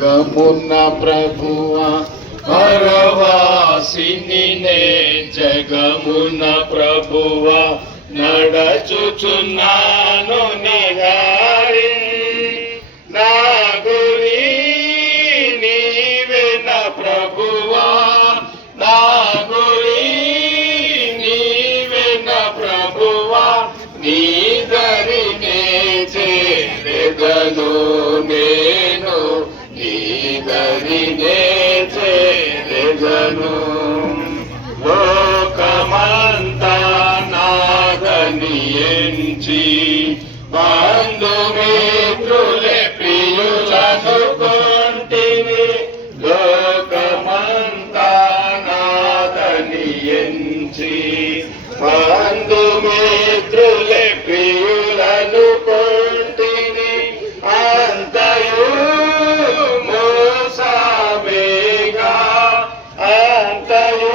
జగమున్న ప్రభువా పరవాసినినే జగమున్న ప్రభువా నడచుచున్నాను నిహారి నా గురి నీవే నా ప్రభువా నా గురి నీవే నా ప్రభువా నీ దరినే చేరెదను నేను నీ దరినే చేరెదను లోకమంతా నాదని ఎంచి బంధుమిత్రులే ప్రియులను కొంటిని లోకమంతా నాదని ఎంచి బంధుమిత్రులే ప్రియులను కొంటిని అంతయు మోసమేగా అంతయు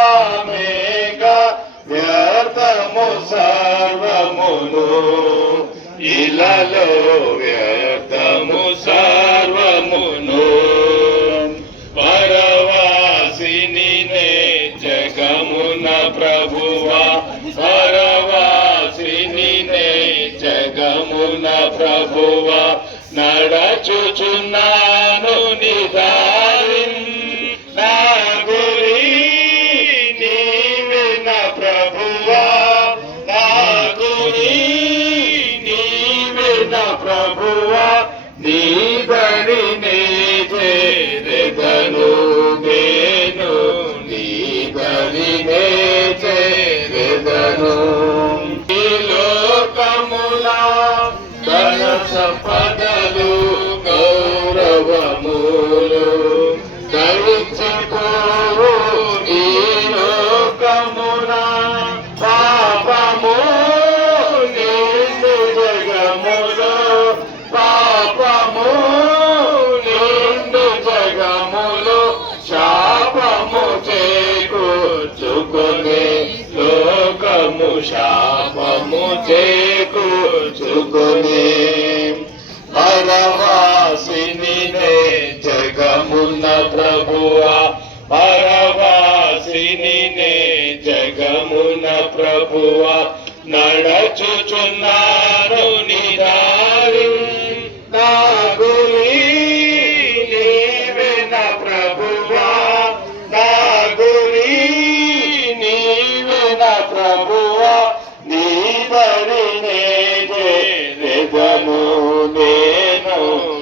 మోసమేగా వ్యర్థము సర్వమును ఇలలో వ్యర్థము సర్వమును పరవాసినినే జగమున ప్రభువా పరవాసినినే జగమున ప్రభువా నడచుచున్నాను నిదారి నా గురి నీవే నా ప్రభువా నా గురి నీవే నా ప్రభువా నీ దరినే చేరెదను నేను నీ దరినే చేరెదను ఈ లోకమున ధన సంపదలు గౌరవములు గడిచిపోవు ఈ లోకమున పాపము నిండు జగములో పాపము నిండు జగములో శాపము చేకూర్చుకునే లోకము శాపము చేకూర్చుకునే పరవాసినినే జగమున్న ప్రభువా పరవాసినినే జగమున ప్రభువా నడచుచున్నాను నిదారి నా గురి నీవే నా ప్రభువా నా గురి నీవే నా ప్రభువా నీ దరినే చేరెదను నేను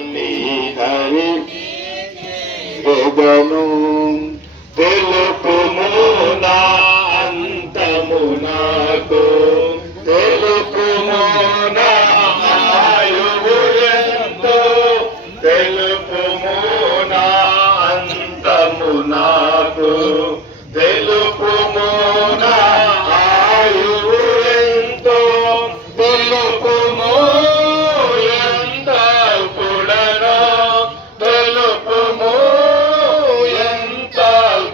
నీ దరినే తెలుపుము నా అంతము నాకు తెలుపుము నా ఆయువు ఎంతో తెలుపుము నా అంతము నాకు తెలుపుము నా ఆయువు ఎంతో తెలుపుము ఎంత కూడనో తెలుపుము ఎంత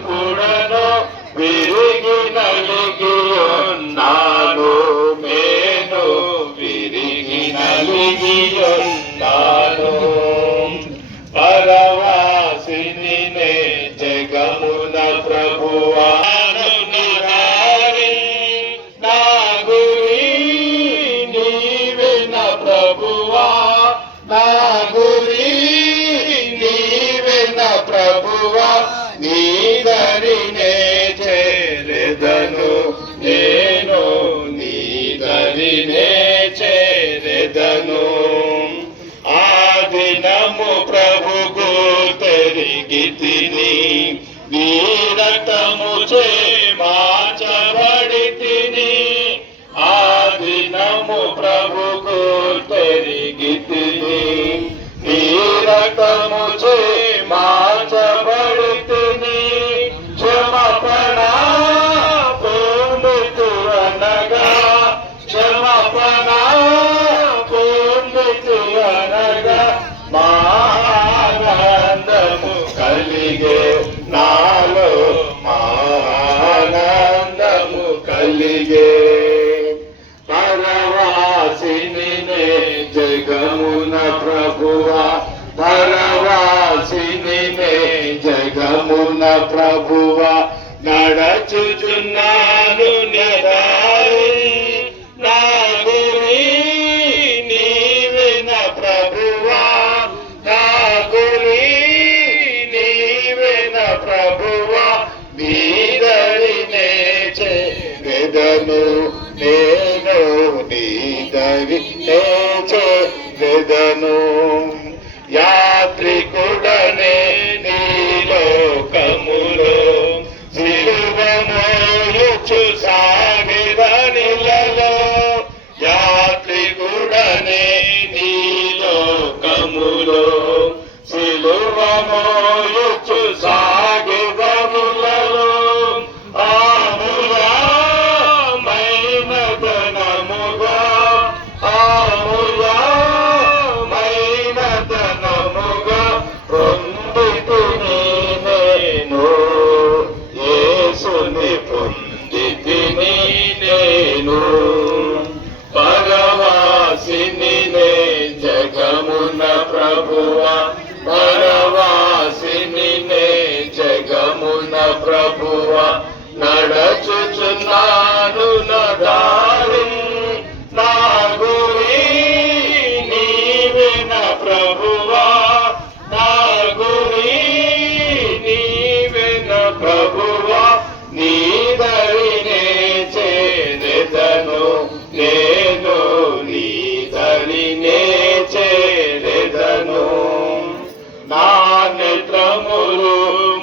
కూడనో విరిగి నలిగి ఉన్నాను నేను విరిగి నలిగి ఉన్నాను పరవాసినినే జగమున ప్రభువా నా గురి నీవే నా ప్రభువా నా గురి నీవే నా ప్రభువా నీ దరినే చేరెదను నేను నీ దరినే చేరెదను ఆ దినము ప్రభుకు తిరిగి తిని నీ రక్తము చే మార్చబడి తిని ఆ దినము ప్రభుకు తిరిగి తిని నీ రక్తము చే మార్చబడి తిని క్షమాపణ పొందుతూ అనగా క్షమాపణ పొందుతూ అనగా ఆనందము కలిగే నాలో ఆనందము కలిగే పరవాసినినే జగమున ప్రభువా పరవాసిని జగమున ప్రభువ నడచుచున్నాను నిదారి నా గురి నీవెన ప్రభువా నా గురి నీవెన ప్రభువా నీదరినే చేదను నేను నీదరినే చేదను యాత్రికుడనే నీ లోకములో సిలువ మోయుచు సాగిదనిలలో యాత్రికుడనే నీ లోకములో సిలువ మోయుచు సాగిదనిలలో ఆముయామైనదనముగా ఆముయామైనదనముగా పొందితిని నేను యేసుని పొందితిని నేను పరవాసిని జగమున ప్రభువా పరవాసిని జగమున ప్రభువా నడచుచున్నాను నదారి నా గురి నీవెన ప్రభువా నా గురి నీవెన ప్రభువా నీదరినే చేదెదను నేను నీదరినే చేదెదను నా నేత్రములు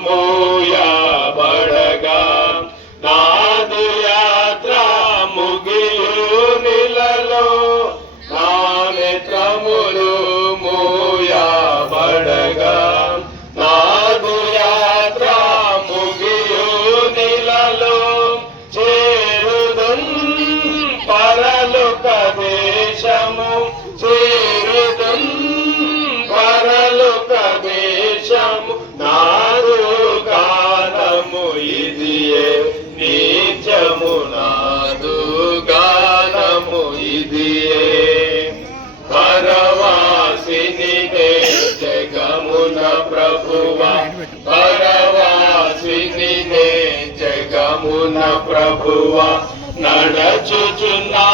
మూయబడగా నాదు యాత్ర ముగియు నిలలో నా నేత్రములు మూయబడగా నాదు యాత్ర ముగియు నిలలో చేరుదన్ పరలోక దేశము చేరుదన్ పరలోక దేశము నాదు గానము ఇదియే నిత్యము నాదు గానము ఇదియే పరవాసిని జగమున ప్రభువా పరవాసిని జగమున ప్రభువా నడచుచున్నా